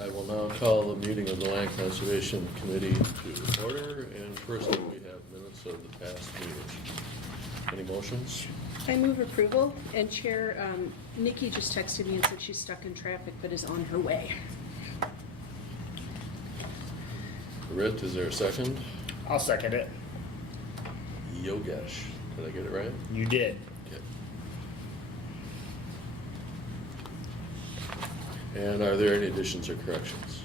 I will now call the meeting of the Land Conservation Committee to order, and first up we have minutes of the past meeting. Any motions? I move approval, and Chair, Nikki just texted me and said she's stuck in traffic but is on her way. Rit, is there a second? I'll second it. Yogesh, did I get it right? You did. Okay. And are there any additions or corrections?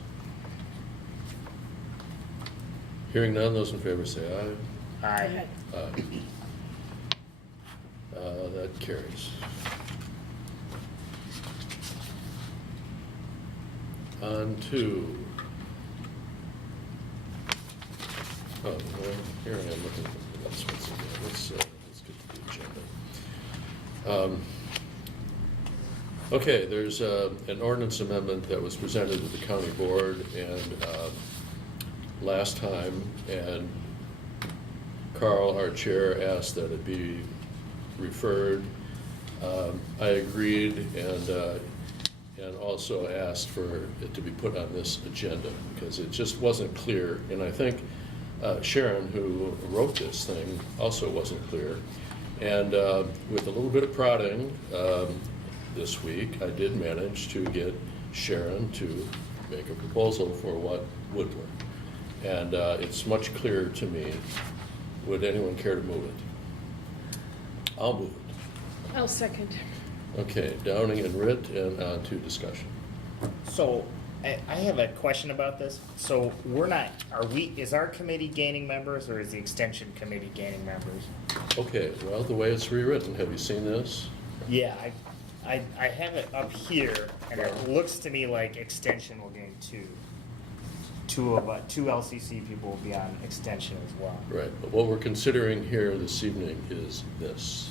Hearing none, those in favor say aye. Aye. Aye. That carries. On to, oh, well, here I am looking for this one. Let's get to the agenda. Okay, there's an ordinance amendment that was presented to the county board and last time, and Carl, our chair, asked that it be referred. I agreed and also asked for it to be put on this agenda because it just wasn't clear. And I think Sharon, who wrote this thing, also wasn't clear. And with a little bit of prodding this week, I did manage to get Sharon to make a proposal for what would work. And it's much clearer to me. Would anyone care to move it? I'll move it. I'll second. Okay, Downing and Rit, and on to discussion. So, I have a question about this. So, is our committee gaining members or is the extension committee gaining members? Okay, well, the way it's rewritten, have you seen this? Yeah, I have it up here and it looks to me like extension will gain two. Two LCC people will be on extension as well. Right, but what we're considering here this evening is this.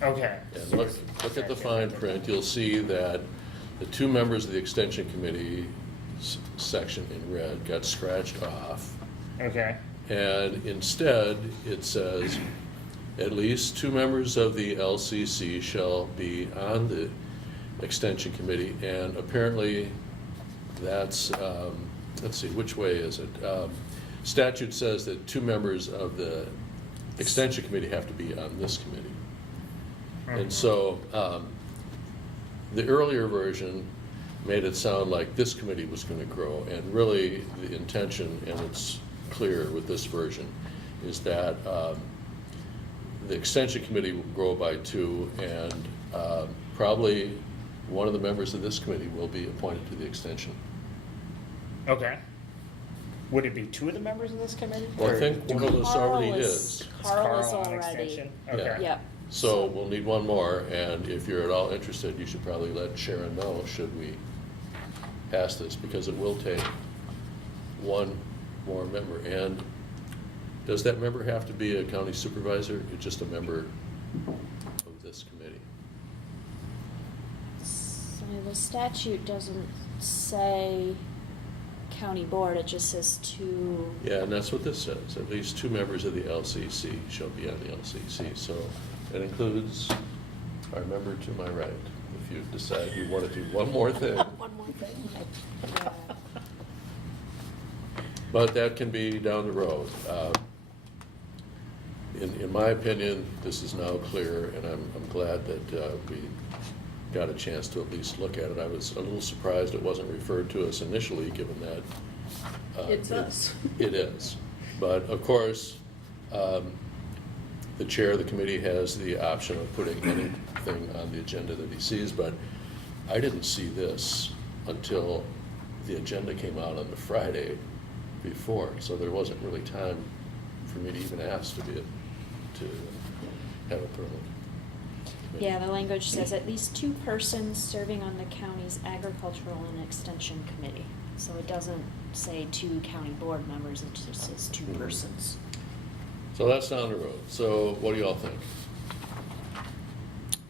Okay. And look at the fine print, you'll see that the two members of the extension committee section in red got scratched off. Okay. And instead, it says, at least two members of the LCC shall be on the extension committee, and apparently that's, let's see, which way is it? Statute says that two members of the extension committee have to be on this committee. And so the earlier version made it sound like this committee was going to grow, and really the intention, and it's clear with this version, is that the extension committee will grow by two, and probably one of the members of this committee will be appointed to the extension. Okay. Would it be two of the members of this committee? Well, I Or- think one of us already is. Is Carl is on already. extension? Yeah. Okay. Yep. So we'll need one more, and if you're at all interested, you should probably let Sharon know, should we pass this, because it will take one more member. And does that member have to be a county supervisor, or just a member of this committee? So the statute doesn't say county board, it just says two. Yeah, and that's what this says, at least two members of the LCC shall be on the LCC. So that includes our member to my right, if you decide you want to do one more thing. One more thing. Yeah. But that can be down the road. In my opinion, this is now clear, and I'm glad that we got a chance to at least look at it. I was a little surprised it wasn't referred to us initially, given that. It's us. It is. But of course, the chair of the committee has the option of putting anything on the agenda that he sees, but I didn't see this until the agenda came out on the Friday before, so there wasn't really time for me to even ask to have it put on. Yeah, the language says at least two persons serving on the county's agricultural and extension committee. So it doesn't say two county board members, it just says two persons. So that's down the road. So what do you all think?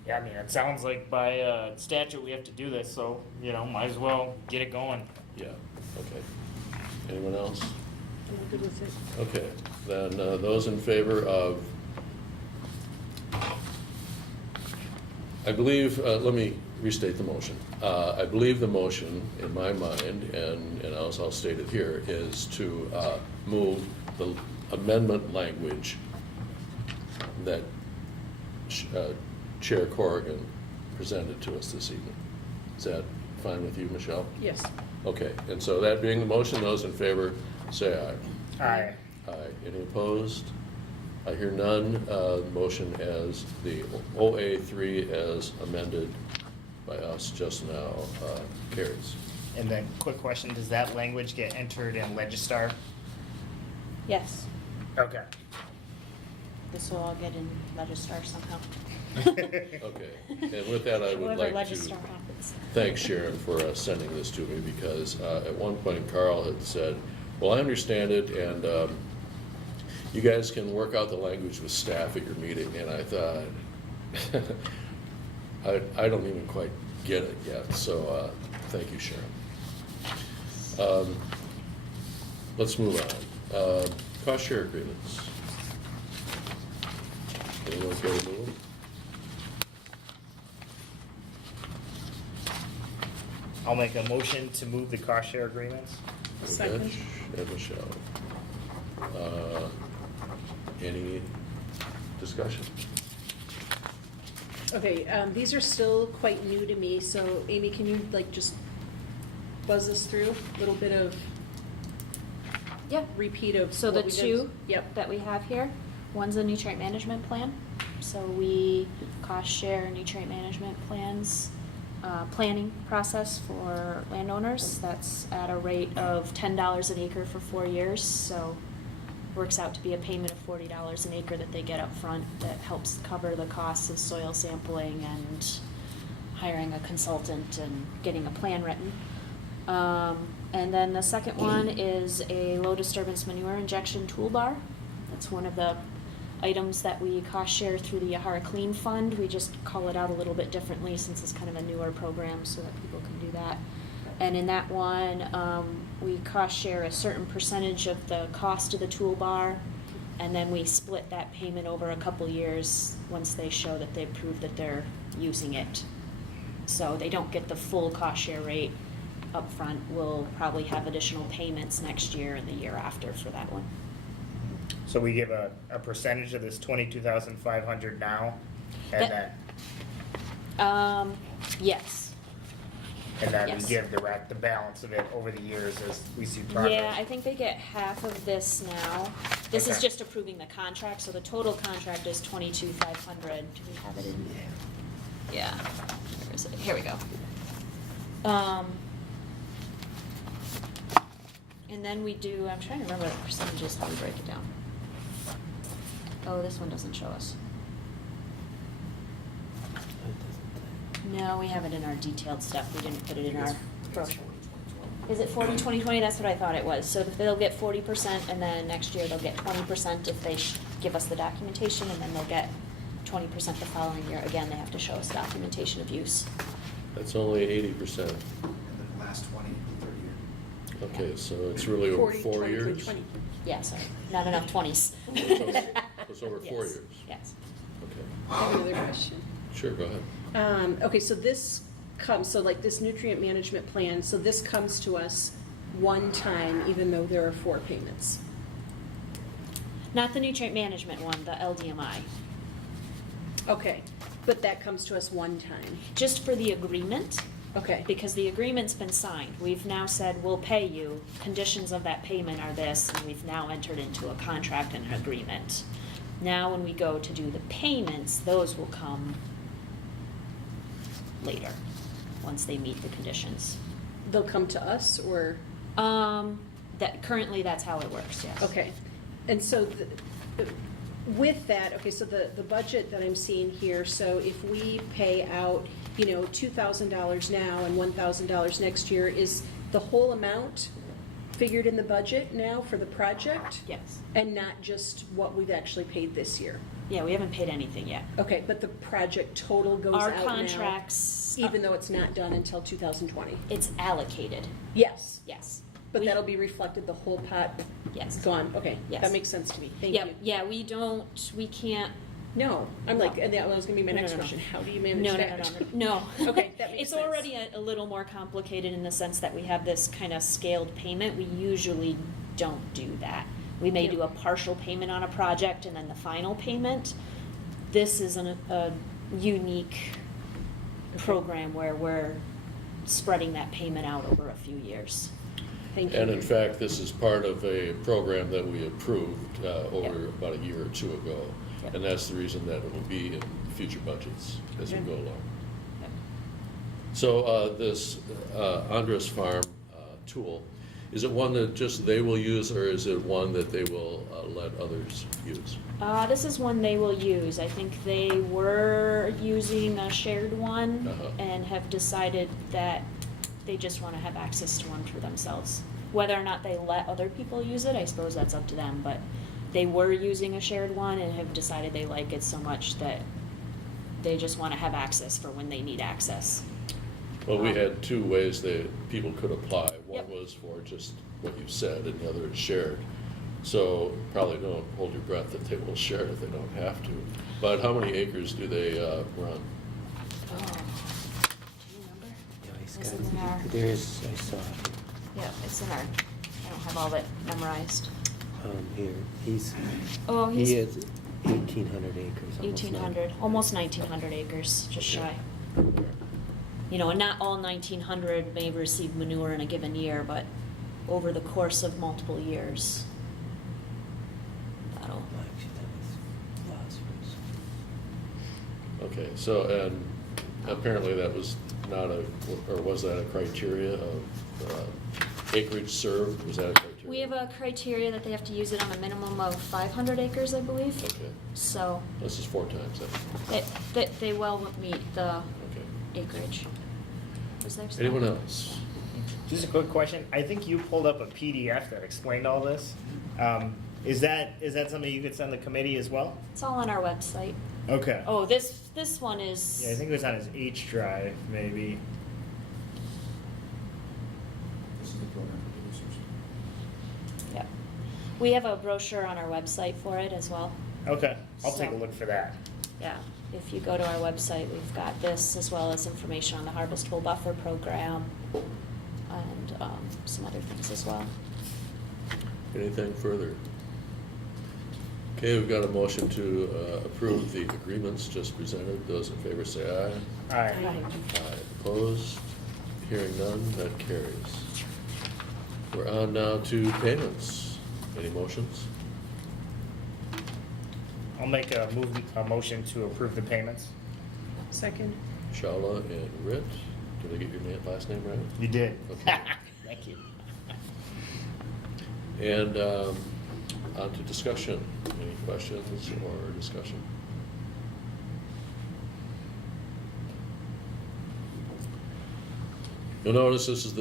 Yeah, I mean, it sounds like by statute we have to do this, so, might as well get it going. Yeah, okay. Anyone else? I'm good with it. Okay, then those in favor of, I believe, let me restate the motion. I believe the motion, in my mind, and I'll state it here, is to move the amendment language that Chair Corrigan presented to us this evening. Is that fine with you, Michelle? Yes. Okay, and so that being the motion, those in favor, say aye. Aye. Aye. Any opposed? I hear none. Motion as the OA3 as amended by us just now carries. And then, quick question, does that language get entered in Legistar? Yes, Okay. this will all get in Legistar somehow. Okay, and with that, I would However like Legistar to happens. thank Sharon for sending this to me, because at one point Carl had said, well, I understand it, and you guys can work out the language with staff at your meeting, and I thought, I don't even quite get it yet, so thank you, Sharon. Let's move on. Cost share agreements. Anyone care to move? I'll make a motion to move the cost share agreements. Second. Mitch and Michelle. Any discussion? Okay, these are still quite new to me, so Amy, can you just buzz us through a little bit of Yeah. repeat of So the what we did? two Yep. that we have here, one's a nutrient management plan. So we cost share nutrient management plans, planning process for landowners. That's at a rate of $10 an acre for 4 years. So works out to be a payment of $40 an acre that they get up front that helps cover the costs of soil sampling and hiring a consultant and getting a plan written. And then the second one is a low disturbance manure injection toolbar. That's one of the items that we cost share through the Yahara Clean Fund. We just call it out a little bit differently since it's kind of a newer program so that people can do that. And in that one, we cost share a certain percentage of the cost of the toolbar, and then we split that payment over a couple years once they show that they prove that they're using it. So they don't get the full cost share rate up front. We'll probably have additional payments next year and the year after for that one. So we give a percentage of this 22,500 now, and That- then, Yes. and then yes. we give the balance of it over the years as we see progress. Yeah, I think they get half of this now. This is Okay. just approving the contract, so the total contract is 22,500. Do we have it in there? Yeah, where is it? Here we go. And then we do, I'm trying to remember the percentages, how we break it down. Oh, this one doesn't show us. No, we have it in our detailed stuff. We didn't put it in our brochure. Is it 40, 20, 20? That's what I thought it was. So they'll get 40%, and then next year they'll get 20% if they give us the documentation, and then they'll get 20% the following year. Again, they have to show us documentation of use. That's only 80%. And then the last 20, 30 years. Okay, so it's really over 40, 4 20, years? 20. Yeah, sorry, not enough 20s. It's over 4 Yes, years? Yes. Okay. I have another question. Sure, go ahead. Okay, so this comes, so like this nutrient management plan, so this comes to us one time, even though there are 4 payments. Not the nutrient management one, the LDMI. Okay, but that comes to us one time. Just for the agreement, Okay, because the agreement's been signed. We've now said, we'll pay you. Conditions of that payment are this, and we've now entered into a contract and an agreement. Now, when we go to do the payments, those will come later, once they meet the conditions. they'll come to us, or, Currently, that's how it works, yes. okay. And so with that, okay, so the budget that I'm seeing here, so if we pay out, $2,000 now and $1,000 next year, is the whole amount figured in the budget now for the project? Yes. And not just what we've actually paid this year? Yeah, we haven't paid anything yet. Okay, but the project total goes out Our now? contracts. Even though it's not done until 2020? It's allocated, Yes, yes. but We- that'll be reflected, the whole pot Yes. gone, okay. Yes. That makes sense to me, thank Yep, you. yeah, we can't No, I'm like, No. and that was gonna be my No, next no, no. question, how do you manage No, no, that? no, no, no. Okay, that makes It's sense. already a little more complicated in the sense that we have this kind of scaled payment. We usually don't do that. We may do a Yep. partial payment on a project and then the final payment. This is a unique program where we're spreading that payment out over a few years. Thank you. And in fact, this is part of a program that we approved over Yep. about a year or two ago. Yep. And that's the reason that it will be in future budgets as we Okay. go along. Yep. So this Andres Farm tool, is it one that just they will use, or is it one that they will let others use? This is one they will use. I think they were using a shared one Uh-huh. and have decided that they just want to have access to one for themselves. Whether or not they let other people use it, I suppose that's up to them, but they were using a shared one and have decided they like it so much that they just want to have access for when they need access. Well, we had two ways that people could apply. One Yep. was for just what you said, and the other is shared. So probably don't hold your breath that they will share if they don't have to. But how many acres do they run? Oh. Do you remember? Yeah, he's This got- is in our- There is, I saw it. Yeah, it's in our, I don't have all of it memorized. Here, he's, Oh, he he's has 1,800 acres. almost 1,800, almost 1,900 acres, just Okay. shy. You know, and not all 1,900 may receive manure in a given year, but over the course of multiple years, that'll, Well, actually, that was phosphorus. Okay, so, and apparently that was not a, or was that a criteria of acreage served? Was that a criteria? we have a criteria that they have to use it on a minimum of 500 acres, I believe. Okay, So, this is 4 times that. they well meet the Okay. acreage. Was there Anyone some- else? Just a quick question. I think you pulled up a PDF that explained all this. Is that something you could send the committee as well? It's all on our website. Okay. Oh, this one is. Yeah, I think it was on his H drive, maybe. This is the program for producers. Yeah. We have a brochure on our website for it as well. Okay, I'll take a So- look for that. Yeah, if you go to our website, we've got this as well as information on the Harvestable Buffer Program and some other things as well. Anything further? Okay, we've got a motion to approve the agreements just presented. Those in favor say aye. All right. Aye. Opposed? Hearing none, that carries. We're on now to payments. Any motions? I'll make a motion to approve the payments. Second. Shala and Rit. Did I get your last name right? You did. Okay. Thank you. And on to discussion. Any questions or discussion? You'll notice this is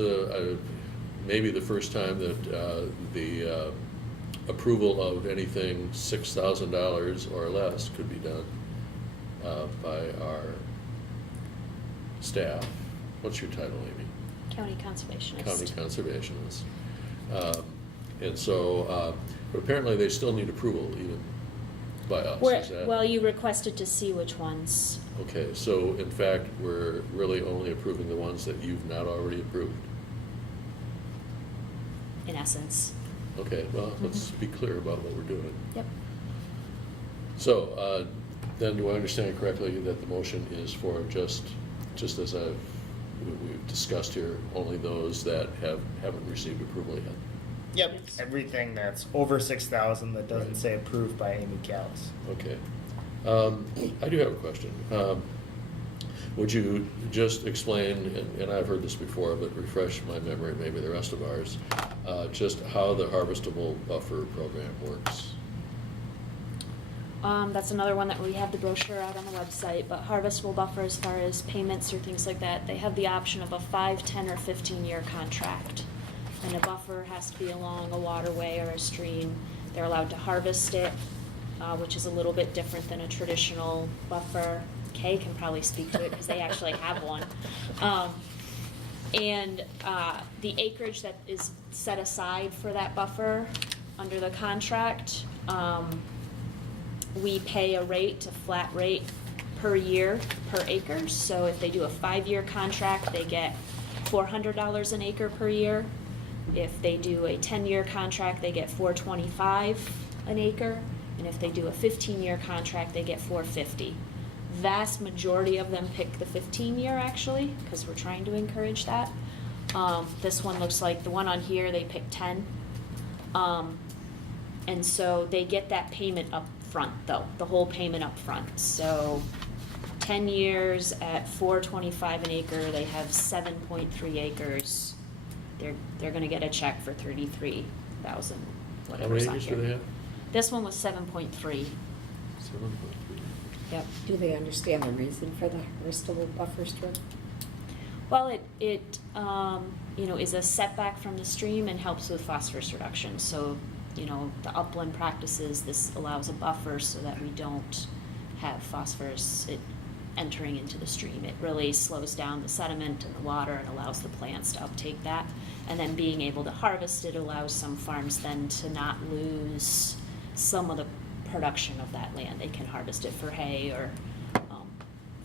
maybe the first time that the approval of anything $6,000 or less could be done by our staff. What's your title, Amy? County Conservationist. County conservationists. And so, but apparently they still need approval even by us, is that? Well, you requested to see which ones. Okay, so in fact, we're really only approving the ones that you've not already approved. In essence. Okay, well, let's be clear about what we're doing. Yep. So, then do I understand correctly that the motion is for just as we've discussed here, only those that haven't received approval yet? Yep. Everything that's over 6,000 that doesn't Right. say approved by Amy Callis. Okay. I do have a question. Would you just explain, and I've heard this before, but refresh my memory, maybe the rest of ours, just how the Harvestable Buffer Program works? That's another one that we have the brochure out on the website, but Harvestable Buffer, as far as payments or things like that, they have the option of a 5, 10, or 15-year contract. And a buffer has to be along a waterway or a stream. They're allowed to harvest it, which is a little bit different than a traditional buffer. Kay can probably speak to it because they actually have one. And the acreage that is set aside for that buffer under the contract we pay a flat rate per year, per acre. So if they do a 5-year contract, they get $400 an acre per year. If they do a 10-year contract, they get $425 an acre. And if they do a 15-year contract, they get $450. Vast majority of them pick the 15-year actually, because we're trying to encourage that. This one looks like, the one on here, they picked 10. And so they get that payment up front though, the whole payment up front. So 10 years at $425 an acre, they have 7.3 acres. They're gonna get a check for 33,000, How whatever's many on acres do here. they have? This one was 7.3. 7.3. Yep. Do they understand the reason for the harvestable buffer strip? Well, it is a setback from the stream and helps with phosphorus reduction. So, the upland practices, this allows a buffer so that we don't have phosphorus entering into the stream. It really slows down the sediment and the water and allows the plants to uptake that. And then being able to harvest it allows some farms then to not lose some of the production of that land. They can harvest it for hay or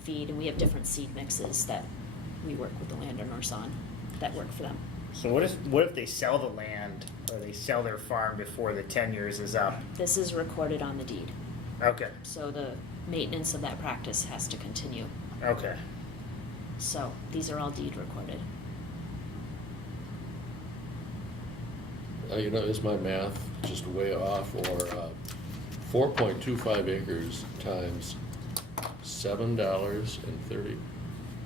feed, and we have different seed mixes that we work with the landowners on that work for them. So what if they sell the land or they sell their farm before the 10 years is up? This is recorded on the deed, Okay, so the maintenance of that practice has to continue. okay. So these are all deed recorded. Is my math just way off, or 4.25 acres times $7.30?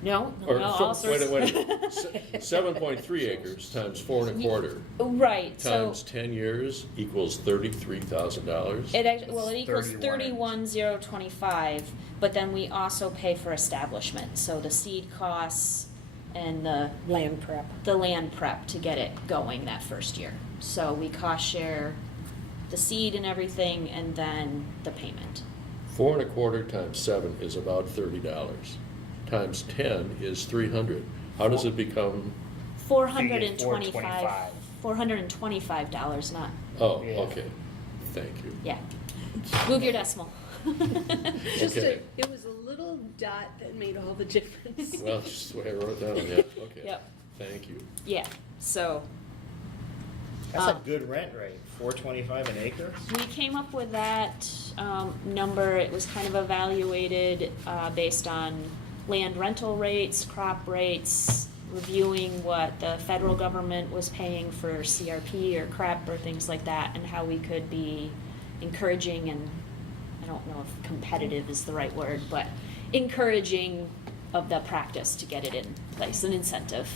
No, Or all sorts. wait, 7.3 acres times 4.25 Right, so times 10 years equals $33,000. it equals 31. 31,025, but then we also pay for establishment, so the seed costs and the Land prep. land prep to get it going that first year. So we cost share the seed and everything, and then the payment. 4.25 times 7 is about $30. Times 10 is $300. How does it become? $425. $425, not, Oh, Yeah. okay. Thank you. yeah. Move your decimal. Just Okay. it was a little dot that made all the difference. Well, it's just the way I wrote it down. Yeah. Okay. Yep. Thank you. Yeah, so That's a good rent rate, $425 an acre? we came up with that number. It was kind of evaluated based on land rental rates, crop rates, reviewing what the federal government was paying for CRP or CREP or things like that, and how we could be encouraging, and I don't know if competitive is the right word, but encouraging of the practice to get it in place, an incentive.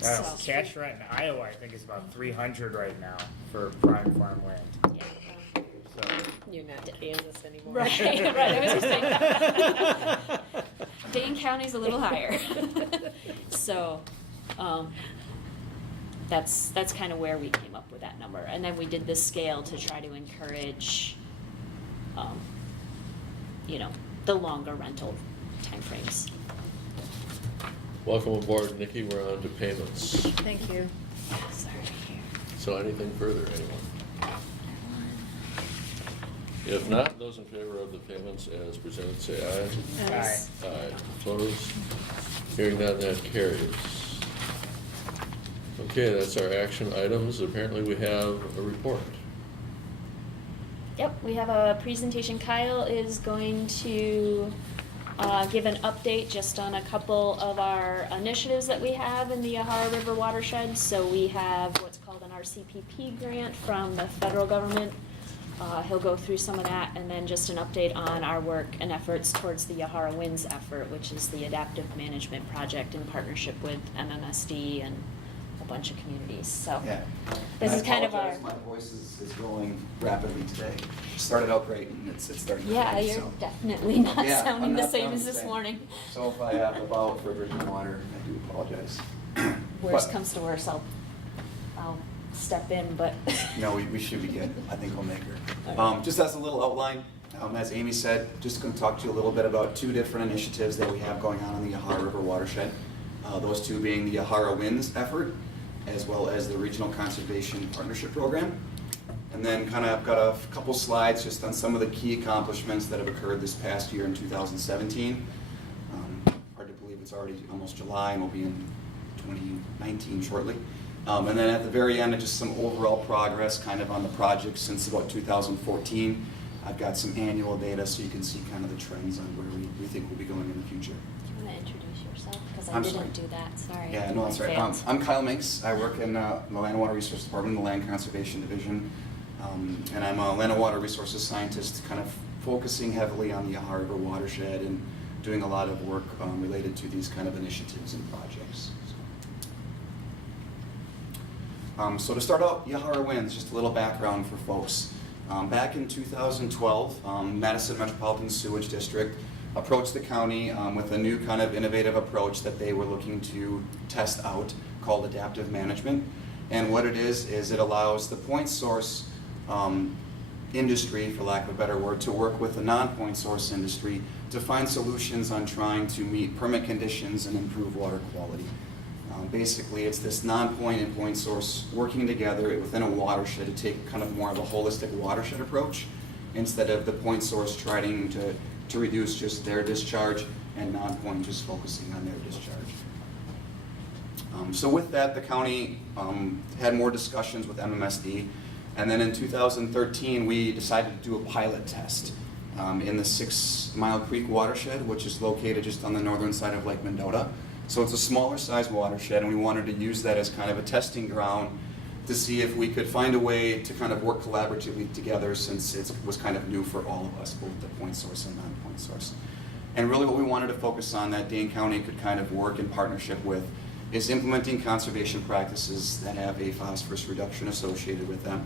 So, So- cash rent in Iowa, I think, is about $300 right now for prime farmland. Yeah. So, You're not Kansas anymore. Right, right, I was gonna say. Dane County's a little higher. So, that's kind of where we came up with that number. And then we did this scale to try to encourage, the longer rental timeframes. Welcome aboard, Nikki. We're on to payments. Thank you. Sorry. So anything further, anyone? If not, those in favor of the payments as presented, say aye. Nice. Aye. Opposed? Hearing none, that carries. Okay, that's our action items. Apparently we have a report. Yep, we have a presentation. Kyle is going to give an update just on a couple of our initiatives that we have in the Yahara River watershed. So we have what's called an RCPP grant from the federal government. He'll go through some of that, and then just an update on our work and efforts towards the Yahara WINS effort, which is the adaptive management project in partnership with MMSD and a bunch of communities. So Yeah. this And is I kind of apologize, our. My voice is going rapidly today. Started out great and it's starting to Yeah, fade, you're so. definitely not Yeah, sounding I'm the not same sounding as the this same. morning. So if I have a bout for drinking water, I do apologize. Worst But- comes to worst, I'll step in, but. No, we should be good. I think we'll make her. Just as a little outline, as Amy said, just going to talk to you a little bit about two different initiatives that we have going on in the Yahara River watershed. Those two being the Yahara WINS effort, as well as the Regional Conservation Partnership Program. And then kind of got a couple slides just on some of the key accomplishments that have occurred this past year in 2017. Hard to believe it's already almost July and we'll be in 2019 shortly. And then at the very end, just some overall progress kind of on the project since about 2014. I've got some annual data so you can see kind of the trends on where we think we'll be going in the future. Do you want to introduce yourself? Because I I'm didn't sorry. do that, sorry. Yeah, no, that's I right. failed. I'm Kyle Minks. I work in the Land and Water Resources Department, the Land Conservation Division. And I'm a land and water resources scientist, kind of focusing heavily on the Yahara River watershed and doing a lot of work related to these kind of initiatives and projects. So to start out, Yahara WINS, just a little background for folks. Back in 2012, Madison Metropolitan Sewage District approached the county with a new kind of innovative approach that they were looking to test out called adaptive management. And what it is it allows the point source industry, for lack of a better word, to work with the non-point source industry to find solutions on trying to meet permit conditions and improve water quality. Basically, it's this non-point and point source working together within a watershed to take kind of more of a holistic watershed approach instead of the point source trying to reduce just their discharge and non-point just focusing on their discharge. So with that, the county had more discussions with MMSD, and then in 2013 we decided to do a pilot test in the 6 Mile Creek watershed, which is located just on the northern side of Lake Mendota. So it's a smaller size watershed, and we wanted to use that as kind of a testing ground to see if we could find a way to kind of work collaboratively together, since it was kind of new for all of us, both the point source and non-point source. And really what we wanted to focus on that Dane County could kind of work in partnership with is implementing conservation practices that have a phosphorus reduction associated with them.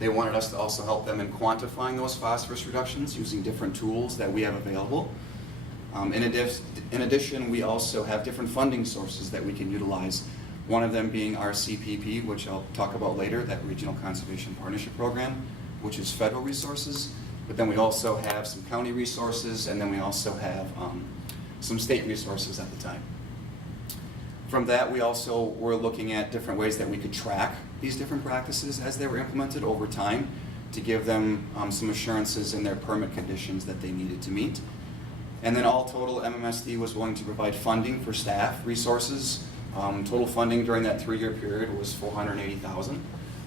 They wanted us to also help them in quantifying those phosphorus reductions using different tools that we have available. In addition, we also have different funding sources that we can utilize. One of them being RCPP, which I'll talk about later, that Regional Conservation Partnership Program, which is federal resources. But then we also have some county resources, and then we also have some state resources at the time. From that, we also were looking at different ways that we could track these different practices as they were implemented over time to give them some assurances in their permit conditions that they needed to meet. And then all total, MMSD was willing to provide funding for staff resources. Total funding during that 3-year period was $480,000.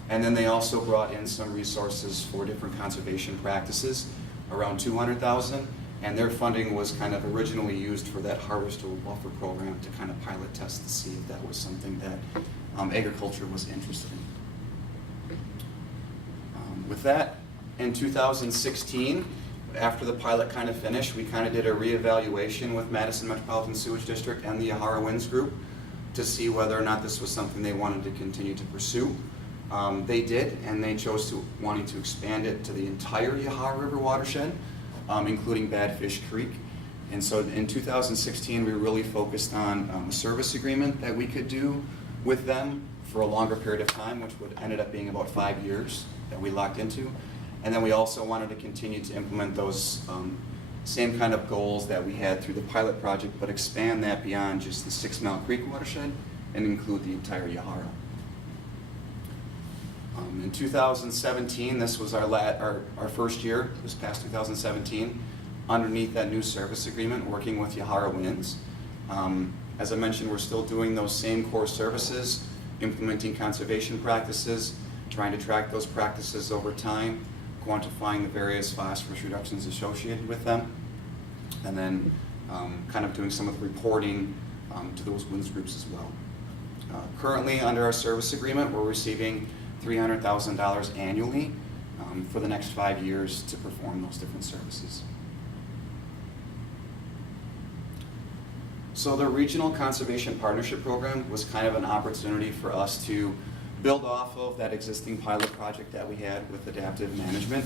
And then they also brought in some resources for different conservation practices, around $200,000. And their funding was kind of originally used for that harvestable buffer program to kind of pilot test to see if that was something that agriculture was interested in. With that, in 2016, after the pilot kind of finished, we kind of did a reevaluation with Madison Metropolitan Sewage District and the Yahara WINS group to see whether or not this was something they wanted to continue to pursue. They did, and they chose to wanting to expand it to the entire Yahara River watershed, including Badfish Creek. And so in 2016, we really focused on a service agreement that we could do with them for a longer period of time, which would ended up being about 5 years that we locked into. And then we also wanted to continue to implement those same kind of goals that we had through the pilot project, but expand that beyond just the 6 Mile Creek watershed and include the entire Yahara. In 2017, this was our first year, this past 2017, underneath that new service agreement, working with Yahara WINS. As I mentioned, we're still doing those same core services, implementing conservation practices, trying to track those practices over time, quantifying the various phosphorus reductions associated with them, and then kind of doing some of the reporting to those WINS groups as well. Currently, under our service agreement, we're receiving $300,000 annually for the next 5 years to perform those different services. So the Regional Conservation Partnership Program was kind of an opportunity for us to build off of that existing pilot project that we had with adaptive management,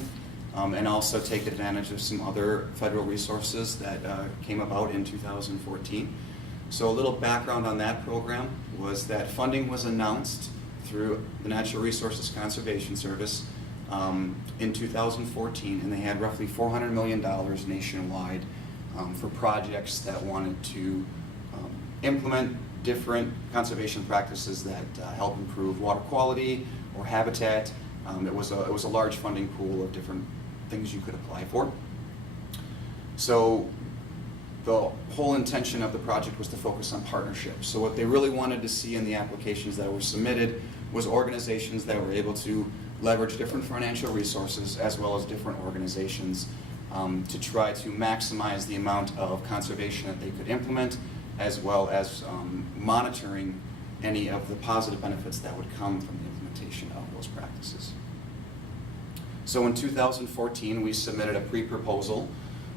and also take advantage of some other federal resources that came about in 2014. So a little background on that program was that funding was announced through the Natural Resources Conservation Service in 2014, and they had roughly $400 million nationwide for projects that wanted to implement different conservation practices that help improve water quality or habitat It was a large funding pool of different things you could apply for. So the whole intention of the project was to focus on partnerships. So what they really wanted to see in the applications that were submitted was organizations that were able to leverage different financial resources as well as different organizations to try to maximize the amount of conservation that they could implement, as well as monitoring any of the positive benefits that would come from the implementation of those practices. So in 2014, we submitted a pre-proposal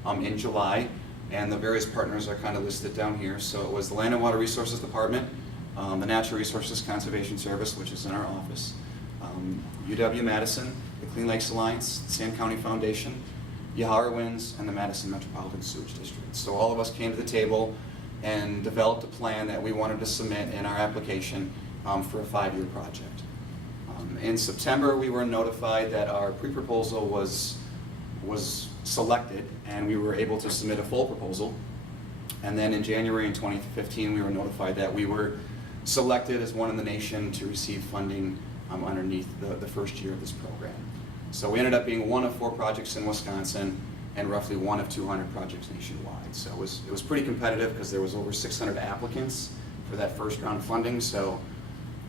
in July, and the various partners are kind of listed down here. So it was the Land and Water Resources Department, the Natural Resources Conservation Service, which is in our office, UW-Madison, the Clean Lakes Alliance, the Sand County Foundation, Yahara WINS, and the Madison Metropolitan Sewage District. So all of us came to the table and developed a plan that we wanted to submit in our application for a 5-year project. In September, we were notified that our pre-proposal was selected, and we were able to submit a full proposal. And then in January in 2015, we were notified that we were selected as one in the nation to receive funding underneath the first year of this program. So we ended up being one of 4 projects in Wisconsin and roughly one of 200 projects nationwide. So it was pretty competitive because there was over 600 applicants for that first round of funding. So,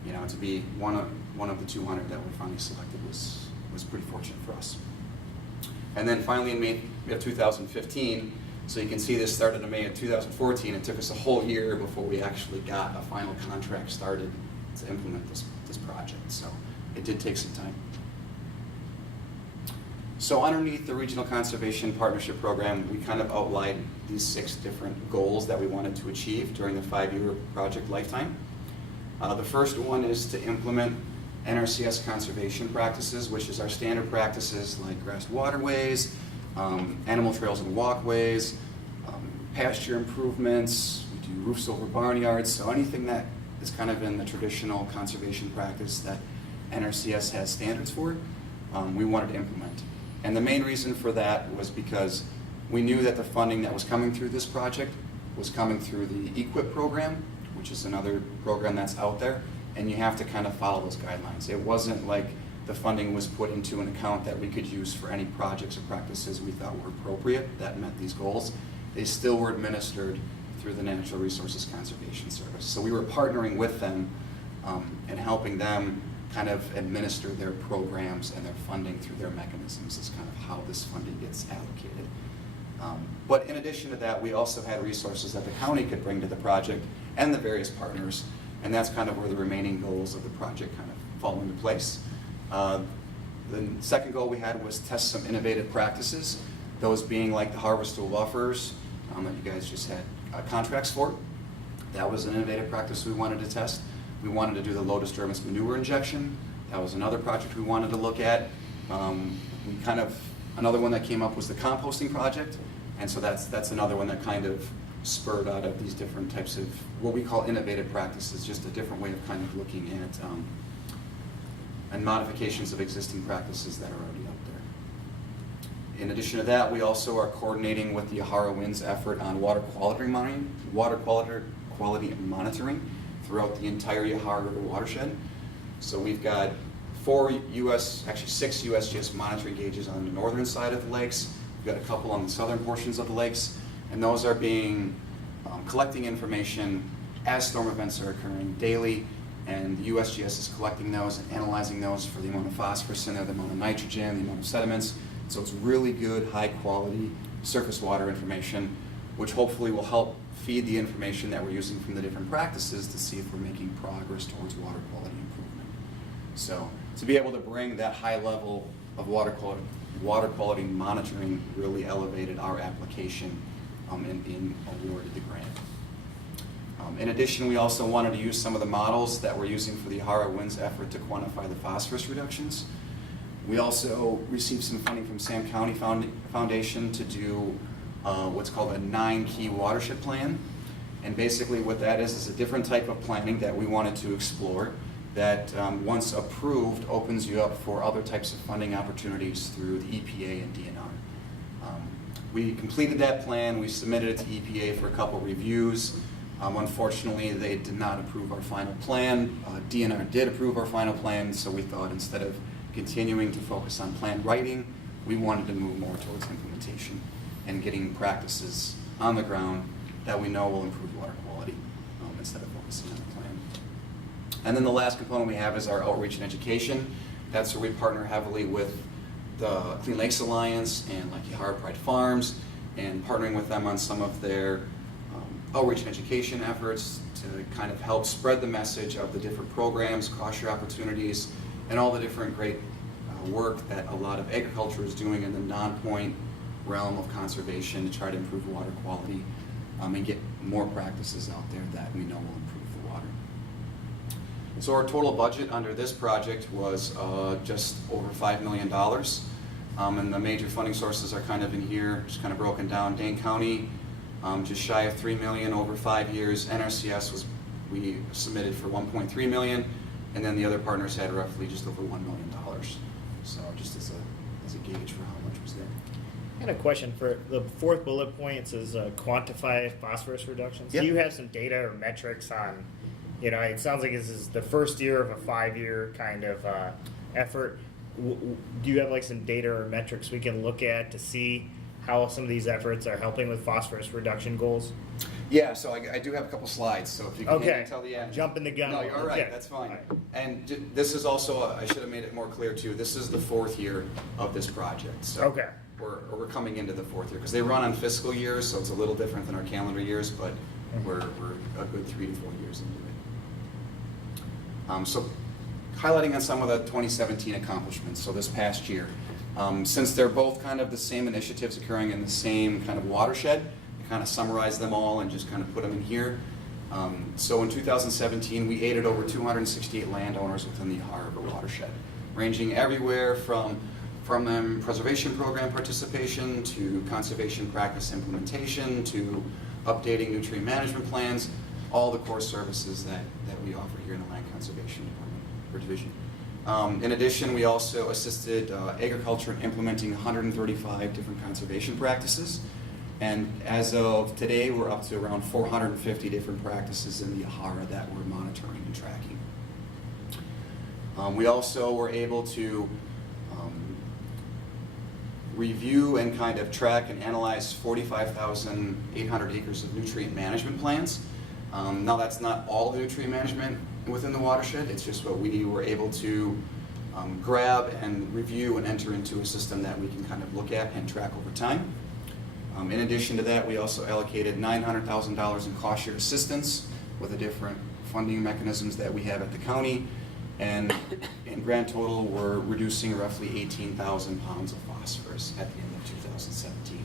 you know, to be one of the 200 that were finally selected was pretty fortunate for us. And then finally in May of 2015, so you can see this started in May of 2014. It took us a whole year before we actually got a final contract started to implement this project. So it did take some time. So underneath the Regional Conservation Partnership Program, we kind of outlined these 6 different goals that we wanted to achieve during the 5-year project lifetime. The first one is to implement NRCS conservation practices, which is our standard practices like grassed waterways, animal trails and walkways, pasture improvements, we do roofs over barnyards, so anything that is kind of in the traditional conservation practice that NRCS has standards for, we wanted to implement. And the main reason for that was because we knew that the funding that was coming through this project was coming through the EQIP program, which is another program that's out there, and you have to kind of follow those guidelines. It wasn't like the funding was put into an account that we could use for any projects or practices we thought were appropriate that met these goals. They still were administered through the Natural Resources Conservation Service. So we were partnering with them and helping them kind of administer their programs and their funding through their mechanisms is kind of how this funding gets allocated. But in addition to that, we also had resources that the county could bring to the project and the various partners, and that's kind of where the remaining goals of the project kind of fall into place. The second goal we had was test some innovative practices, those being like the harvestable buffers that you guys just had contracts for. That was an innovative practice we wanted to test. We wanted to do the low disturbance manure injection. That was another project we wanted to look at. Another one that came up was the composting project, and so that's another one that kind of spurred out of these different types of what we call innovative practices, just a different way of kind of looking at and modifications of existing practices that are already out there. In addition to that, we also are coordinating with the Yahara WINS effort on water quality monitoring throughout the entire Yahara River watershed. So we've got 6 USGS monitoring gauges on the northern side of the lakes. We've got a couple on the southern portions of the lakes, and those are being collecting information as storm events are occurring daily, and the USGS is collecting those and analyzing those for the amount of phosphorus in there, the amount of nitrogen, the amount of sediments. So it's really good, high quality surface water information, which hopefully will help feed the information that we're using from the different practices to see if we're making progress towards water quality improvement. So to be able to bring that high level of water quality monitoring really elevated our application and awarded the grant. In addition, we also wanted to use some of the models that we're using for the Yahara WINS effort to quantify the phosphorus reductions. We also received some funding from Sand County Foundation to do what's called a 9-key watershed plan. And basically what that is a different type of planning that we wanted to explore that once approved opens you up for other types of funding opportunities through the EPA and DNR. We completed that plan, we submitted it to EPA for a couple reviews. Unfortunately, they did not approve our final plan. DNR did approve our final plan, so we thought instead of continuing to focus on plan writing, we wanted to move more towards implementation and getting practices on the ground that we know will improve water quality instead of focusing on the plan. And then the last component we have is our outreach and education. That's where we partner heavily with the Clean Lakes Alliance and like Yahara Pride Farms, and partnering with them on some of their outreach and education efforts to kind of help spread the message of the different programs, cost-share opportunities, and all the different great work that a lot of agriculture is doing in the non-point realm of conservation to try to improve water quality and get more practices out there that we know will improve the water. So our total budget under this project was just over $5 million. And the major funding sources are kind of in here, just kind of broken down. Dane County, just shy of $3 million over 5 years. NRCS we submitted for $1.3 million, and then the other partners had roughly just over $1 million. So just as a gauge for how much was there. I had a question for the fourth bullet point. It says quantify phosphorus reductions. Yep. Do you have some data or metrics on, it sounds like this is the first year of a 5-year kind of effort. Do you have like some data or metrics we can look at to see how some of these efforts are helping with phosphorus reduction goals? Yeah, so I do have a couple slides, so if you can Okay. tell the end. Jumping the gun. No, you're all right, Okay. that's fine. All right. And this is also, I should have made it more clear too, this is the 4th year of this project. So Okay. we're coming into the 4th year, because they run on fiscal years, so it's a little different than our calendar years, but we're a good 3 to 4 years into it. So highlighting on some of the 2017 accomplishments, so this past year. Since they're both kind of the same initiatives occurring in the same kind of watershed, I kind of summarize them all and just kind of put them in here. So in 2017, we aided over 268 landowners within the Yahara watershed, ranging everywhere from farmland preservation program participation to conservation practice implementation to updating nutrient management plans, all the core services that we offer here in the Land Conservation Department or Division. In addition, we also assisted agriculture in implementing 135 different conservation practices. And as of today, we're up to around 450 different practices in the Yahara that we're monitoring and tracking. We also were able to review and kind of track and analyze 45,800 acres of nutrient management plans. Now that's not all the nutrient management within the watershed, it's just what we were able to grab and review and enter into a system that we can kind of look at and track over time. In addition to that, we also allocated $900,000 in cost share assistance with the different funding mechanisms that we have at the county. And in grand total, we're reducing roughly 18,000 pounds of phosphorus at the end of 2017.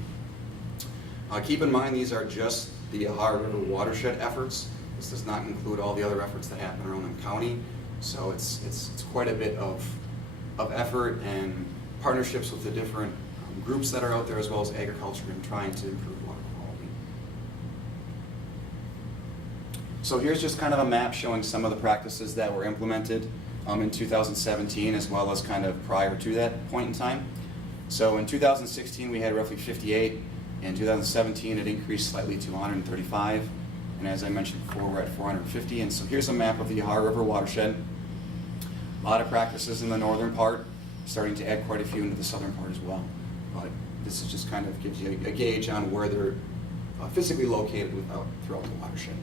Keep in mind, these are just the Yahara River watershed efforts. This does not include all the other efforts that happen around the county. So it's quite a bit of effort and partnerships with the different groups that are out there, as well as agriculture, in trying to improve water quality. So here's just kind of a map showing some of the practices that were implemented in 2017, as well as kind of prior to that point in time. So in 2016, we had roughly 58. In 2017, it increased slightly to 135. And as I mentioned before, we're at 450. And so here's a map of the Yahara River watershed. A lot of practices in the northern part, starting to add quite a few into the southern part as well. But this is just kind of gives you a gauge on where they're physically located throughout the watershed.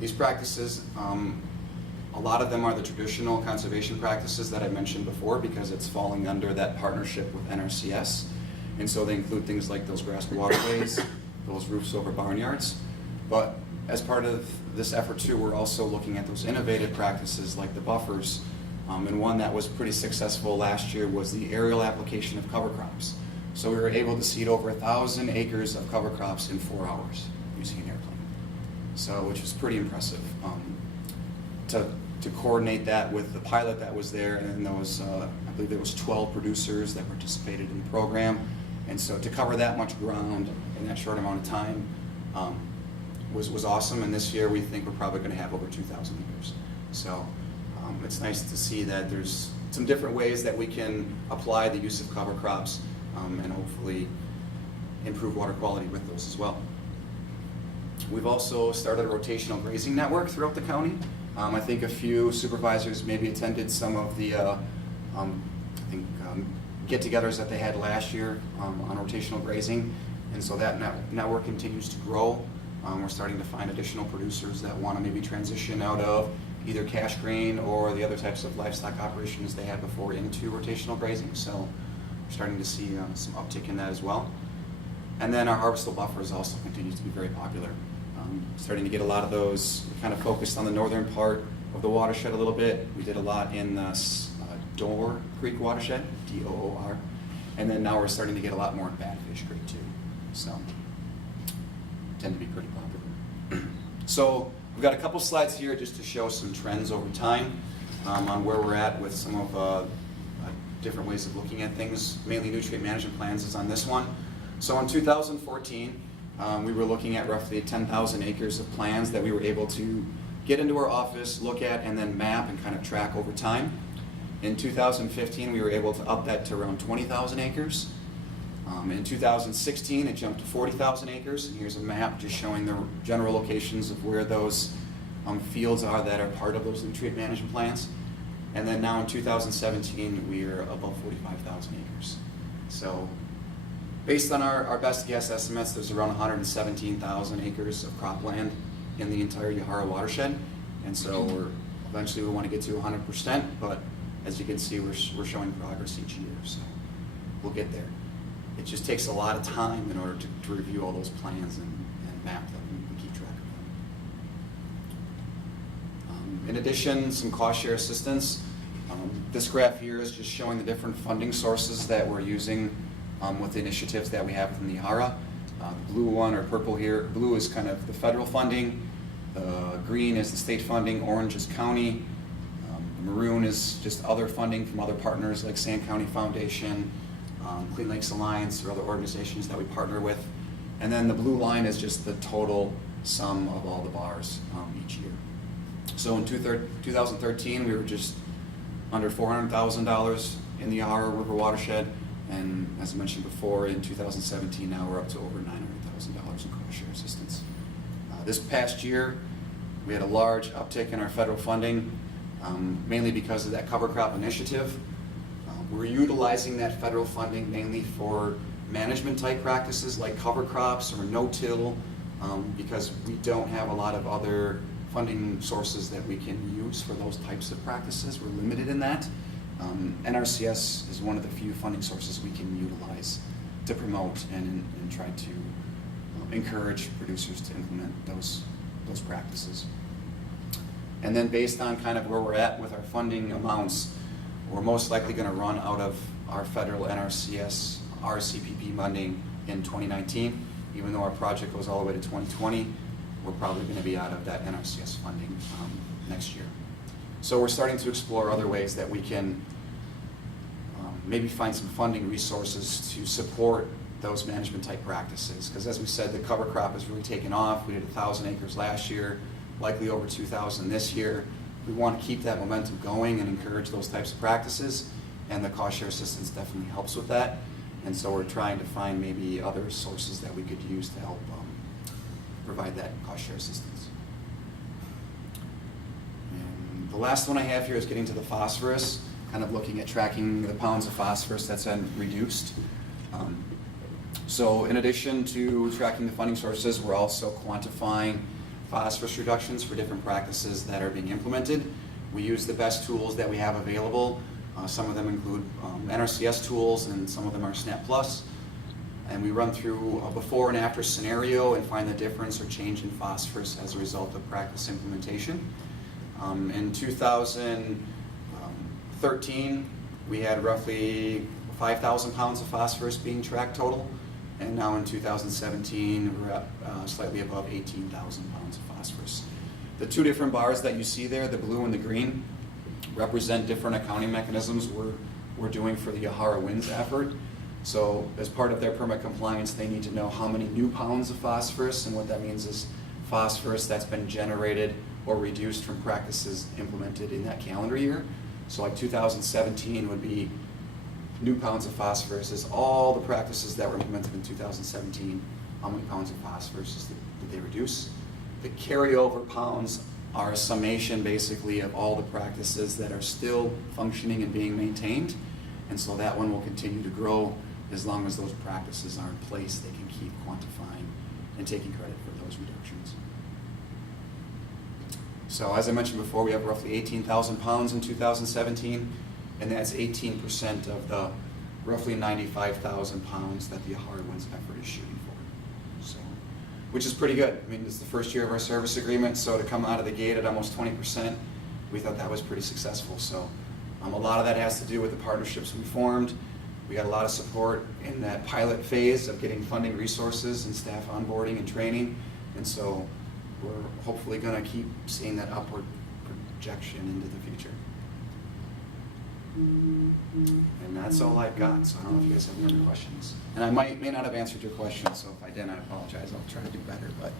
These practices, a lot of them are the traditional conservation practices that I mentioned before, because it's falling under that partnership with NRCS. And so they include things like those grass waterways, those roofs over barnyards. But as part of this effort too, we're also looking at those innovative practices like the buffers. And one that was pretty successful last year was the aerial application of cover crops. So we were able to seed over 1,000 acres of cover crops in 4 hours using an airplane. So, which was pretty impressive. To coordinate that with the pilot that was there, and those, I believe there was 12 producers that participated in the program. And so to cover that much ground in that short amount of time was awesome. And this year we think we're probably going to have over 2,000 acres. So it's nice to see that there's some different ways that we can apply the use of cover crops and hopefully improve water quality with those as well. We've also started a rotational grazing network throughout the county. I think a few supervisors maybe attended some of the get-togethers that they had last year on rotational grazing, and so that network continues to grow. We're starting to find additional producers that want to maybe transition out of either cash grain or the other types of livestock operations they had before into rotational grazing. So we're starting to see some uptick in that as well. And then our harvestable buffers also continues to be very popular. Starting to get a lot of those. We kind of focused on the northern part of the watershed a little bit. We did a lot in the Door Creek watershed, D-O-O-R. And then now we're starting to get a lot more in Badfish Creek too. So tend to be pretty popular. So we've got a couple slides here just to show some trends over time on where we're at with some of different ways of looking at things. Mainly nutrient management plans is on this one. So in 2014, we were looking at roughly 10,000 acres of plans that we were able to get into our office, look at, and then map and kind of track over time. In 2015, we were able to up that to around 20,000 acres. In 2016, it jumped to 40,000 acres. And here's a map just showing the general locations of where those fields are that are part of those nutrient management plans. And then now in 2017, we are above 45,000 acres. So based on our best guess estimates, there's around 117,000 acres of cropland in the entire Yahara watershed. And so eventually we want to get to 100%, but as you can see, we're showing progress each year, so we'll get there. It just takes a lot of time in order to review all those plans and map them and keep track of them. In addition, some cost share assistance. This graph here is just showing the different funding sources that we're using with the initiatives that we have within the Yahara. The blue one, or purple here, blue is kind of the federal funding, green is the state funding, orange is county, maroon is just other funding from other partners like Sand County Foundation, Clean Lakes Alliance, or other organizations that we partner with. And then the blue line is just the total sum of all the bars each year. So in 2013, we were just under $400,000 in the Yahara River watershed. And as I mentioned before, in 2017, now we're up to over $900,000 in cost share assistance. This past year, we had a large uptick in our federal funding, mainly because of that cover crop initiative. We're utilizing that federal funding mainly for management type practices like cover crops or no-till, because we don't have a lot of other funding sources that we can use for those types of practices. We're limited in that. NRCS is one of the few funding sources we can utilize to promote and try to encourage producers to implement those practices. And then based on kind of where we're at with our funding amounts, we're most likely going to run out of our federal NRCS RCPP funding in 2019. Even though our project goes all the way to 2020, we're probably going to be out of that NRCS funding next year. So we're starting to explore other ways that we can maybe find some funding resources to support those management type practices. Because as we said, the cover crop has really taken off. We did 1,000 acres last year, likely over 2,000 this year. We want to keep that momentum going and encourage those types of practices, and the cost share assistance definitely helps with that. And so we're trying to find maybe other sources that we could use to help provide that cost share assistance. And the last one I have here is getting to the phosphorus, kind of looking at tracking the pounds of phosphorus that's been reduced. So in addition to tracking the funding sources, we're also quantifying phosphorus reductions for different practices that are being implemented. We use the best tools that we have available. Some of them include NRCS tools, and some of them are SNAP Plus. And we run through a before and after scenario and find the difference or change in phosphorus as a result of practice implementation. In 2013, we had roughly 5,000 pounds of phosphorus being tracked total. And now in 2017, we're at slightly above 18,000 pounds of phosphorus. The two different bars that you see there, the blue and the green, represent different accounting mechanisms we're doing for the Yahara WINS effort. So as part of their permit compliance, they need to know how many new pounds of phosphorus, and what that means is phosphorus that's been generated or reduced from practices implemented in that calendar year. So like 2017 would be new pounds of phosphorus is all the practices that were implemented in 2017. How many pounds of phosphorus did they reduce? The carryover pounds are a summation basically of all the practices that are still functioning and being maintained. And so that one will continue to grow as long as those practices are in place. They can keep quantifying and taking credit for those reductions. So as I mentioned before, we have roughly 18,000 pounds in 2017, and that's 18% of the roughly 95,000 pounds that the Yahara WINS effort is shooting for. So, which is pretty good. I mean, it's the first year of our service agreement, so to come out of the gate at almost 20%, we thought that was pretty successful. So a lot of that has to do with the partnerships we formed. We got a lot of support in that pilot phase of getting funding resources and staff onboarding and training, and so we're hopefully going to keep seeing that upward projection into the future. And that's all I've got, so I don't know if you guys have any other questions. And I may not have answered your question, so if I didn't, I apologize. I'll try to do better, but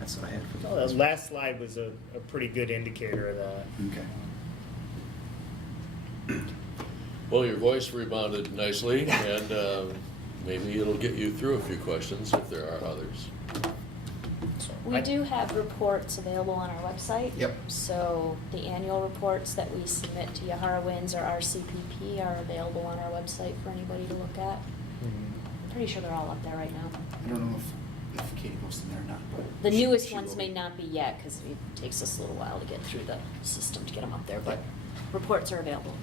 that's what I had for the Well, the last slide was a pretty good indicator of that. Okay. Well, your voice rebounded nicely, and maybe it'll get you through a few questions if there are others. We do have reports available on our website. Yep. So the annual reports that we submit to Yahara WINS or RCPP are available on our website for anybody to look at. I'm pretty sure they're all up there right now. I don't know if Katie posted them there or not, but The newest she ones will may be. not be yet because it takes us a little while to get through the system to get them up there, but reports are available.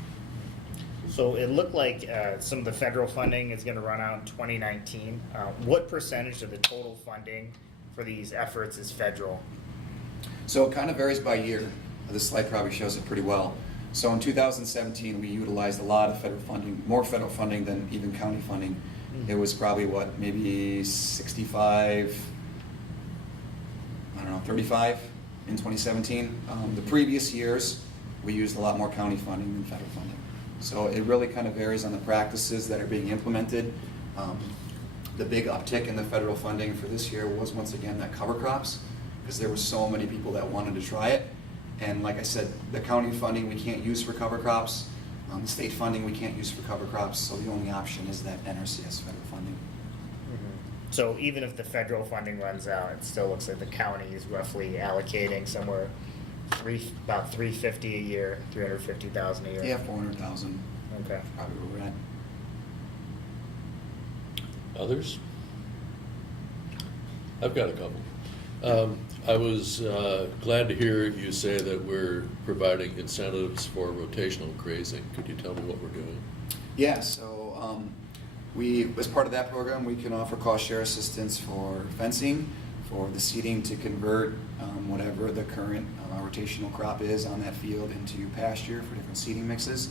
So it looked like some of the federal funding is going to run out in 2019. What percentage of the total funding for these efforts is federal? So it kind of varies by year. This slide probably shows it pretty well. So in 2017, we utilized a lot of federal funding, more federal funding than even county funding. It was probably what, maybe 65, I don't know, 35 in 2017. The previous years, we used a lot more county funding than federal funding. So it really kind of varies on the practices that are being implemented. The big uptick in the federal funding for this year was once again that cover crops, because there were so many people that wanted to try it. And like I said, the county funding we can't use for cover crops. The state funding we can't use for cover crops, so the only option is that NRCS federal funding. So even if the federal funding runs out, it still looks like the county is roughly allocating somewhere about $350 a year, $350,000 a year. Yeah, 400,000. Okay. Probably where we're at. Others? I've got a couple. I was glad to hear you say that we're providing incentives for rotational grazing. Could you tell me what we're doing? Yeah, so as part of that program, we can offer cost share assistance for fencing, for the seeding to convert whatever the current rotational crop is on that field into pasture for different seeding mixes.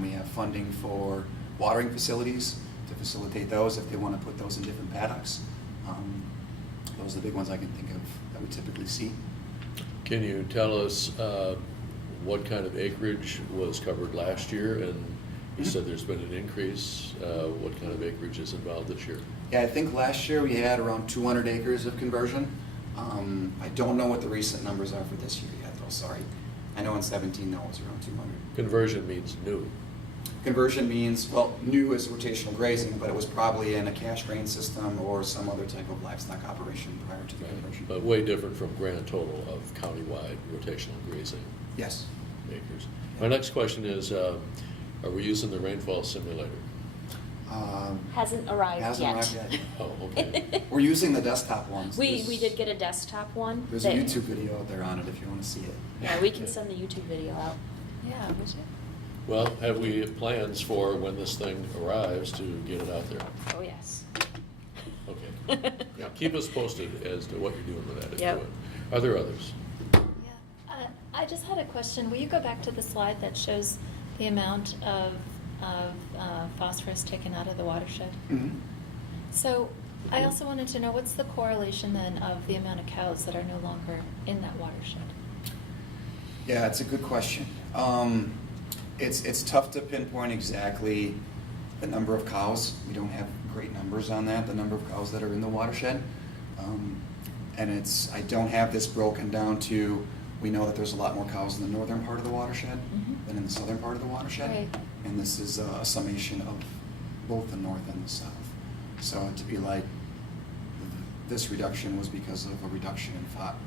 We have funding for watering facilities to facilitate those if they want to put those in different paddocks. Those are the big ones I can think of that we typically see. Can you tell us what kind of acreage was covered last year? And you said there's been an increase. What kind of acreage is involved this year? Yeah, I think last year we had around 200 acres of conversion. I don't know what the recent numbers are for this year yet, though, sorry. I know in 17 that was around 200. Conversion means new. Conversion means, well, new is rotational grazing, but it was probably in a cash grain system or some other type of livestock operation prior to the conversion. But way different from grand total of countywide rotational grazing Yes. acres. My next question is, are we using the rainfall simulator? Hasn't arrived Hasn't yet. arrived yet. Oh, okay. We're using the desktop ones. We did get a desktop one. There's a that- YouTube video out there on it if you want to see it. Yeah, we can send the YouTube video out. Yeah, we should. Well, have we plans for when this thing arrives to get it out there? Oh, yes. Okay. Yeah, keep us posted as to what you're doing with that, if you Yep. would. Are there others? Yeah, I just had a question. Will you go back to the slide that shows the amount of phosphorus taken out of the watershed? Mhm. So I also wanted to know, what's the correlation then of the amount of cows that are no longer in that watershed? Yeah, it's a good question. It's tough to pinpoint exactly the number of cows. We don't have great numbers on that, the number of cows that are in the watershed. And I don't have this broken down to, we know that there's a lot more cows in the northern part of the watershed than in the southern part of the watershed. Right. And this is a summation of both the north and the south. So to be like, this reduction was because of a reduction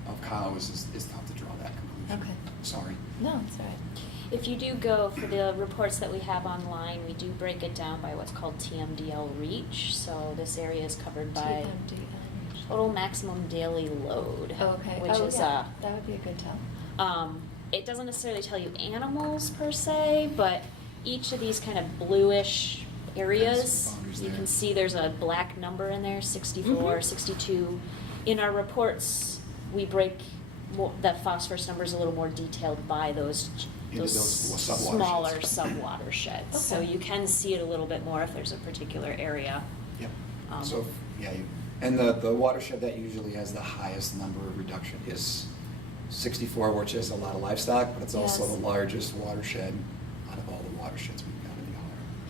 of cows is tough to draw that conclusion. Okay. Sorry. No, it's all right. If you do go for the reports that we have online, we do break it down by what's called TMDL reach. So this area is covered by total maximum daily load. Oh, okay. Which Oh, is yeah. That would be a good tell. it doesn't necessarily tell you animals per se, but each of these kind of bluish areas, Boundaries you there. can see there's a black number in there, 64, Mhm. 62. In our reports, we break the phosphorus numbers a little more detailed by those Into those sub-watersheds. smaller sub-watersheds. So Okay. you can see it a little bit more if there's a particular area. Yep. Um, So, yeah, and the watershed that usually has the highest number of reduction is 64, which is a lot of livestock, but it's also Yes. the largest watershed out of all the watersheds we've got in the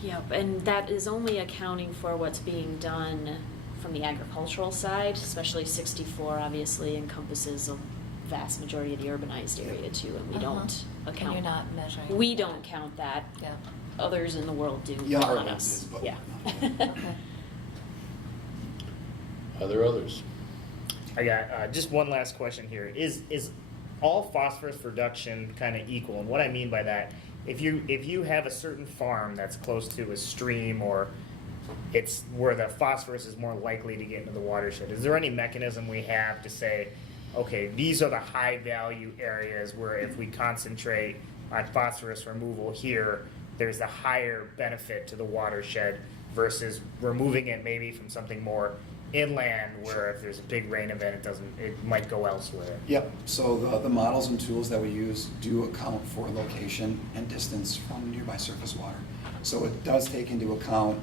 Yahara. Yep, and that is only accounting for what's being done from the agricultural side, especially 64 obviously encompasses a vast majority of the urbanized area too, and we don't And account. you're not measuring. We that. don't count that. Yeah. Others in the world do, Yahara not Lakes us. is, but Yeah. not. Okay. Are there others? I got just one last question here. Is all phosphorus reduction kind of equal? And what I mean by that, if you have a certain farm that's close to a stream or it's where the phosphorus is more likely to get into the watershed, is there any mechanism we have to say, okay, these are the high value areas where if we concentrate on phosphorus removal here, there's a higher benefit to the watershed versus removing it maybe from something more inland where if there's a big rain event, it might go elsewhere. Yep, so the models and tools that we use do account for location and distance from nearby surface water. So it does take into account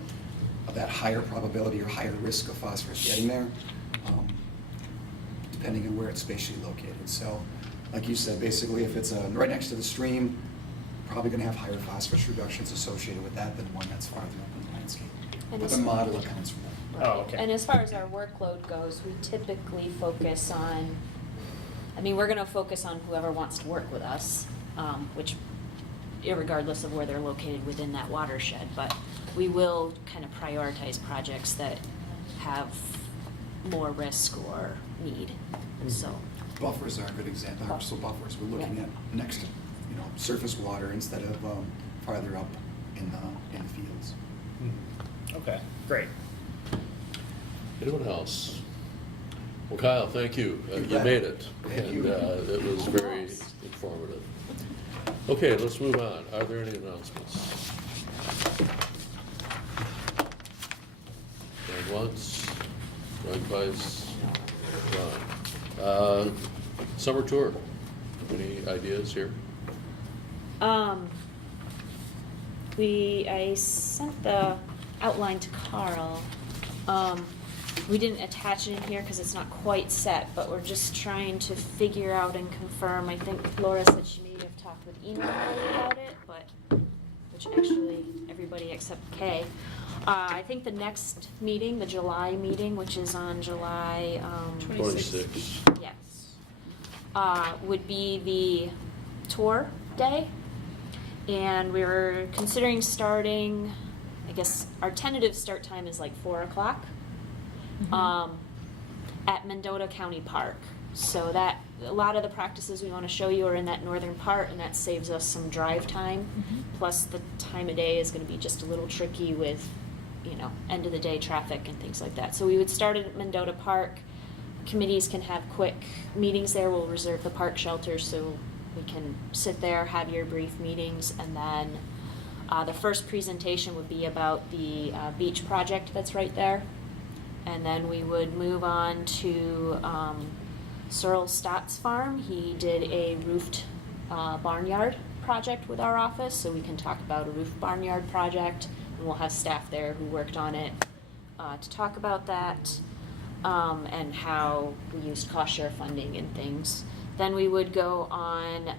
of that higher probability or higher risk of phosphorus getting there, depending on where it's spatially located. So, like you said, basically if it's right next to the stream, probably gonna have higher phosphorus reductions associated with that than one that's farther up in the landscape. And But the this- model accounts for that. Oh, okay. And as far as our workload goes, we typically focus on, I mean, we're gonna focus on whoever wants to work with us, which irregardless of where they're located within that watershed, but we will kind of prioritize projects that have more risk or need, so. Buffers are a good example. So buffers, we're looking Yeah. at next to, surface water instead of farther up in the fields. Okay, great. Anyone else? Well, Kyle, thank you. You You bet. made it. Thank And you. it was very informative. Okay, let's move on. Are there any announcements? Going once, going twice, gone. Summer tour. Any ideas here? I sent the outline to Carl. We didn't attach it in here because it's not quite set, but we're just trying to figure out and confirm. I think Laura said she may have talked with Enid about it, but, which actually, everybody except Kay. I think the next meeting, the July meeting, which is on July, 26. yes, would be the tour day. And we were considering starting, I guess our tentative start time is like 4 o'clock at Mendota County Park. So that, a lot of the practices we want to show you are in that northern part, and that saves us some drive time. Plus the time of day is going to be just a little tricky with, end of the day traffic and things like that. So we would start at Mendota Park. Committees can have quick meetings there. We'll reserve the park shelters so we can sit there, have your brief meetings, and then the first presentation would be about the beach project that's right there. And then we would move on to Cyril Stott's farm. He did a roofed barnyard project with our office, so we can talk about a roof barnyard project, and we'll have staff there who worked on it to talk about that and how we used cost share funding and things. Then we would go on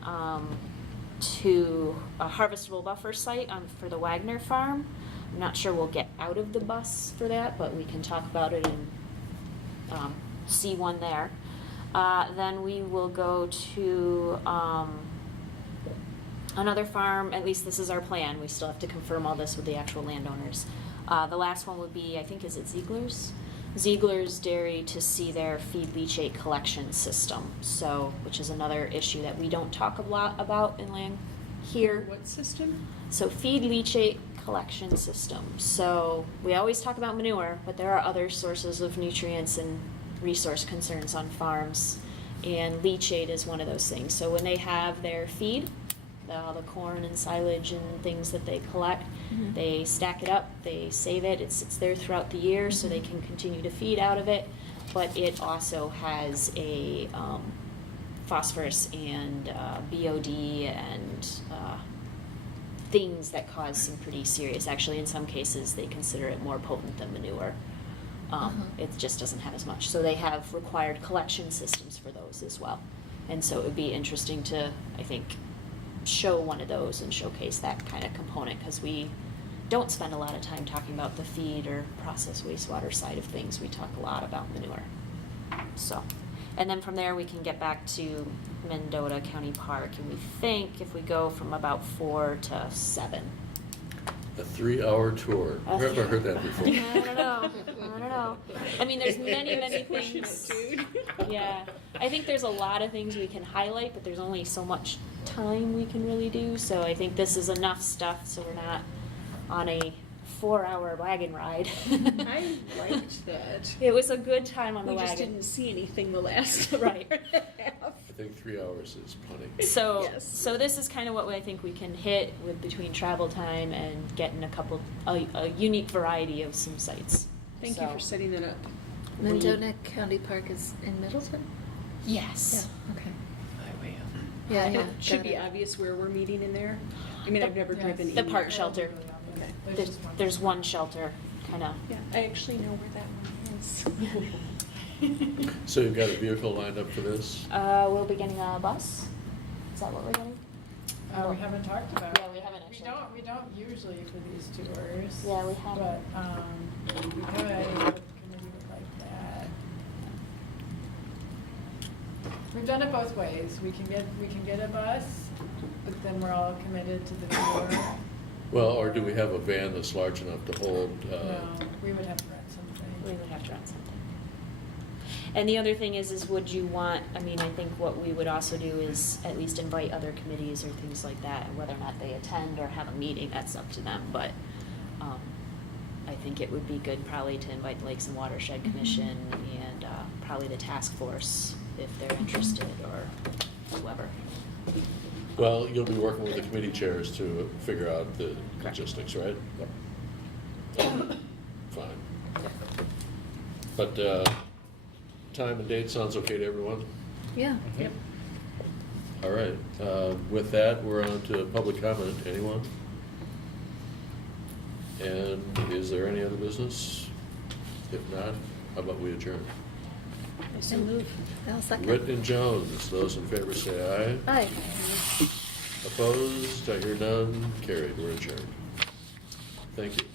to a harvestable buffer site for the Wagner farm. I'm not sure we'll get out of the bus for that, but we can talk about it and see one there. Then we will go to another farm, at least this is our plan. We still have to confirm all this with the actual landowners. The last one would be, I think, is it Ziegler's? Ziegler's Dairy to see their feed leachate collection system. So, which is another issue that we don't talk a lot about in land here. What system? So feed leachate collection system. So we always talk about manure, but there are other sources of nutrients and resource concerns on farms, and leachate is one of those things. So when they have their feed, all the corn and silage and things that they collect, Mhm. they stack it up, they save it, it sits there throughout the year so they can continue to feed out of it, but it also has a phosphorus and BOD and things that cause some pretty serious, actually in some cases they consider it more potent than manure. It just doesn't have as much. So they have required collection systems for those as well. And so it would be interesting to, I think, show one of those and showcase that kind of component, because we don't spend a lot of time talking about the feed or process wastewater side of things. We talk a lot about manure. So, and then from there we can get back to Mendota County Park, and we think if we go from about 4 to 7. A 3-hour tour. I've never heard that before. I don't know. I mean, there's many things. Yeah, I think there's a lot of things we can highlight, but there's only so much time we can really do. So I think this is enough stuff, so we're not on a 4-hour wagon ride. I liked that. It was a good time on the We wagon. just didn't see anything the last Right. hour and a half. I think 3 hours is plenty. So, Yes. so this is kind of what I think we can hit with between travel time and getting a unique variety of some sites. Thank you So- for setting that up. Mendota County Park is in Middleton? Yes. Okay. Highway up. Yeah, It yeah. should got be it. obvious where we're meeting in there. I mean, I've never driven in. The park there. shelter. Okay. There's one shelter, kind of. Yeah, I actually know where that one is. So you've got a vehicle lined up for this? We'll be getting a bus. Is that what we're getting? We haven't talked about it. Yeah, we haven't actually. We don't usually for these tours. Yeah, we haven't. But, we could, if the committee would like that. We've done it both ways. We can get a bus, but then we're all committed to the tour. Well, or do we have a van that's large enough to hold? No, we would have to rent something. We would have to rent something. And the other thing is would you want, I mean, I think what we would also do is at least invite other committees or things like that, and whether or not they attend or have a meeting, that's up to them, but, I think it would be good probably to invite the Lakes and Watershed Commission and, probably the task force if they're interested, or whoever. Well, you'll be working with the committee chairs to figure out the Correct. logistics, right? Fine. But time and date sounds okay to everyone? Yeah. Yep. All right. With that, we're on to public comment. Anyone? And is there any other business? If not, how about we adjourn? I so move. I'll second. Witt and Jones, those in favor say aye. Aye. Opposed? I hear none. Carried. We're adjourned. Thank you.